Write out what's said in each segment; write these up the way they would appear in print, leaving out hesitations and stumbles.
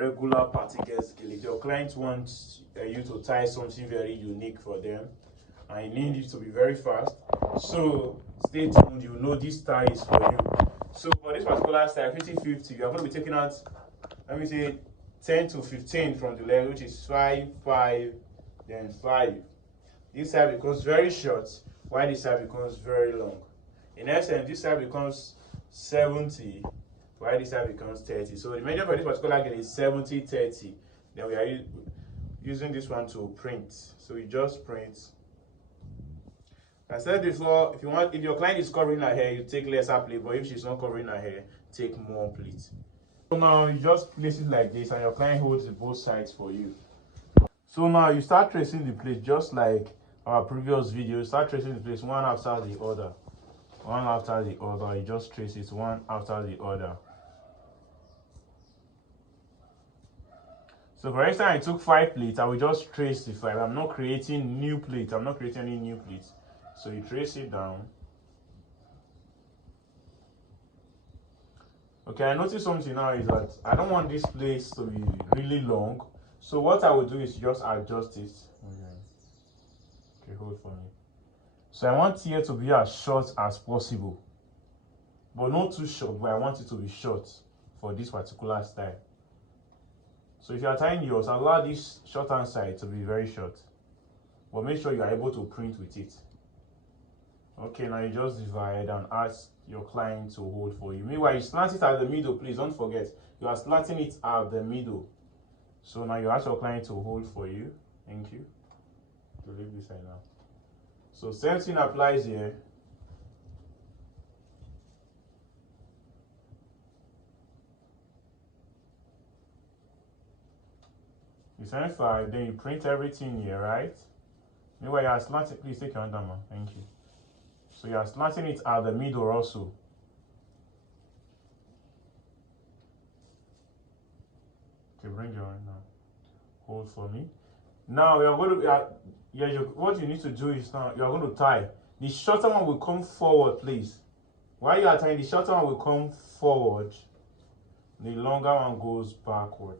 regular party guest gele. If your client wants you to tie something very unique for them and you need it to be very fast, so stay tuned, you know this tie is for you. So for this particular style 50-50, you are going to be taking out, let me say, 10 to 15 from the leg, which is 5 5 then 5. This side becomes very short while this side becomes very long. In essence, this side becomes 70 while this side becomes 30. So the measure for this particular gele is 70-30. Then we are using this one to print. So we just print. I said before, if your client is covering her hair, you take lesser plate, but if she's not covering her hair, take more plate. So now you just place it like this and your client holds both sides for you. So now you start tracing the plate just like our previous video. You start tracing the plates one after the other. One after the other. You just trace it one after the other. So for instance, I took 5 plates. I will just trace the 5. I'm not creating new plates. I'm not creating any new plates. So you trace it down. Okay, I noticed something now is that I don't want this place to be really long. So what I will do is just adjust it. Okay, hold for me. So I want here to be as short as possible. But not too short, but I want it to be short for this particular style. So if you are tying yours, allow this short hand side to be very short. But make sure you are able to print with it. Okay, now you just divide and ask your client to hold for you. Meanwhile, you slant it at the middle, please don't forget. You are slanting it at the middle. So now you ask your client to hold for you. Thank you. To leave this side now. So same thing applies here. You send 5, then you print everything here, right? Meanwhile, you are slanting. Please take your hand down, man. Thank you. So you are slanting it at the middle also. Okay, bring your hand now. Hold for me. Now we are going to, what you need to do is now you are going to tie. The shorter one will come forward, please. While you are tying, the shorter one will come forward. The longer one goes backward.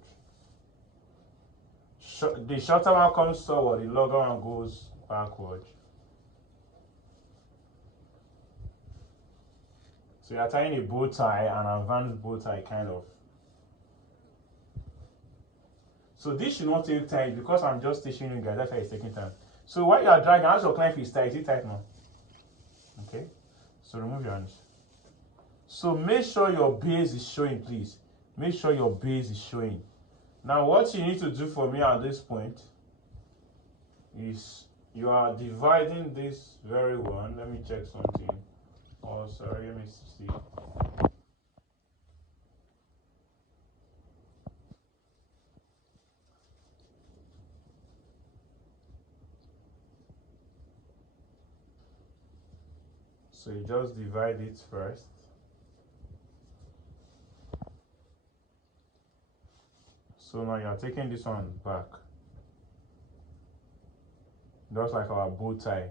The shorter one comes forward, the longer one goes backward. So you are tying a bow tie, an advanced bow tie kind of. So this should not take time because I'm just teaching you guys. That's why it's taking time. So while you are dragging, ask your client if it's tight. Is it tight now? Okay. So remove your hands. So make sure your base is showing, please. Make sure your base is showing. Now what you need to do for me at this point is you are dividing this very one. Let me check something. Oh, sorry, let me see. So you just divide it first. So now you are taking this one back. Just like our bow tie.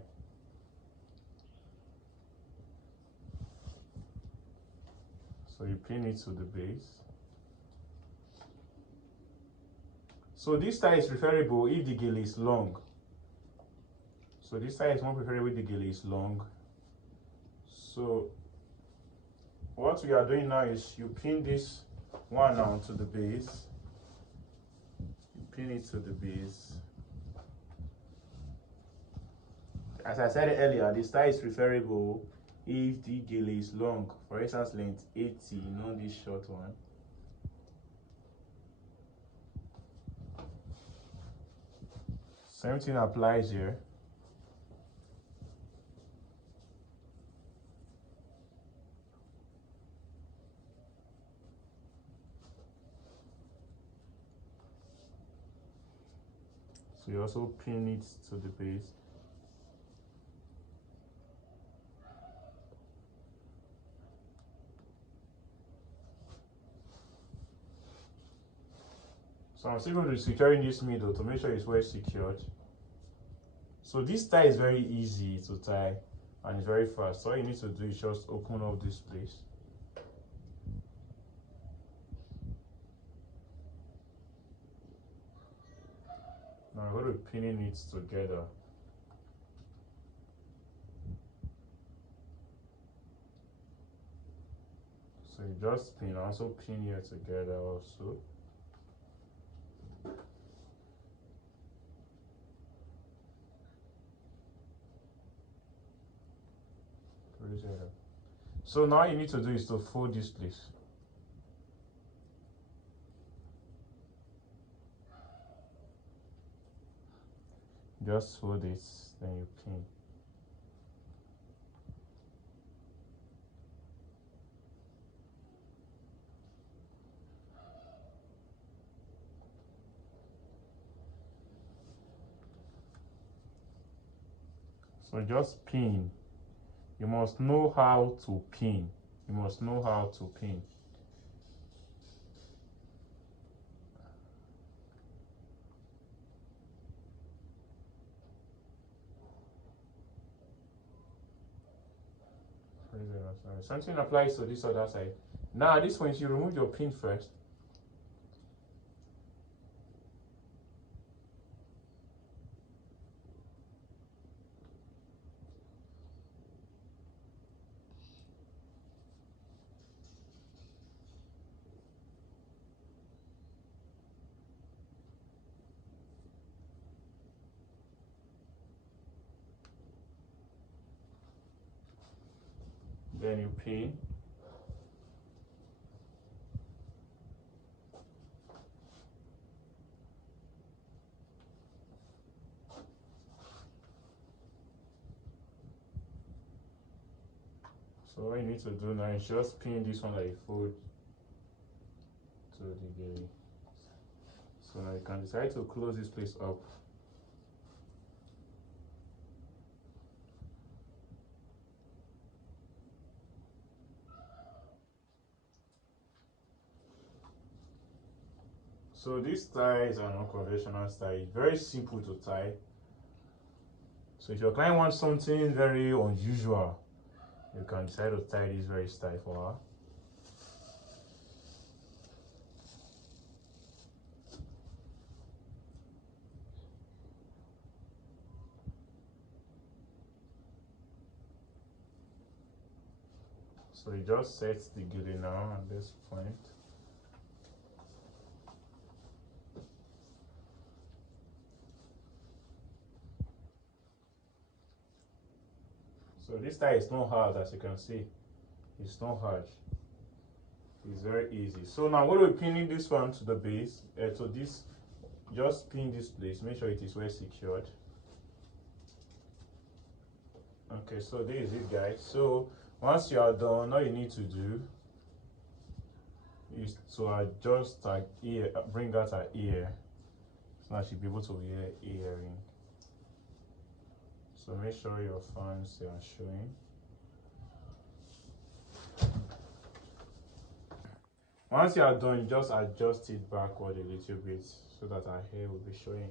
So you pin it to the base. So this tie is preferable if the gele is long. So this tie is more preferable if the gele is long. So what we are doing now is you pin this one now to the base. You pin it to the base. As I said earlier, this tie is preferable if the gele is long. For instance, length 80, not this short one. Same thing applies here. So you also pin it to the base. So I'm still going to be securing this middle to make sure it's well secured. So this tie is very easy to tie and it's very fast. So all you need to do is just open up this place. be pinning it together. So you just pin, also pin here together also. So now you need to do is to fold this place. Just fold it, then you pin. So just pin. You must know how to pin. You must know how to pin. Something applies to this other side. Now at this point you remove your pin first. Then you pin. So what you need to do now is just pin this one that you fold to the gele. So now you can decide to close this place up. So this tie is an unconventional tie. It's very simple to tie. So if your client wants something very unusual, you can decide to tie this very style for her. So you just set the gele now at this point. So this tie is not hard, as you can see. It's not hard. It's very easy. So now when we're pinning this one to the base, to this, just pin this place. Make sure it is well secured. Okay, so this is it, guys. So once you are done, all you need to do is to adjust her ear, bring out her ear, so that she'll be able to wear earring. So make sure your fans are showing. Once you are done, just adjust it backward a little bit so that our hair will be showing.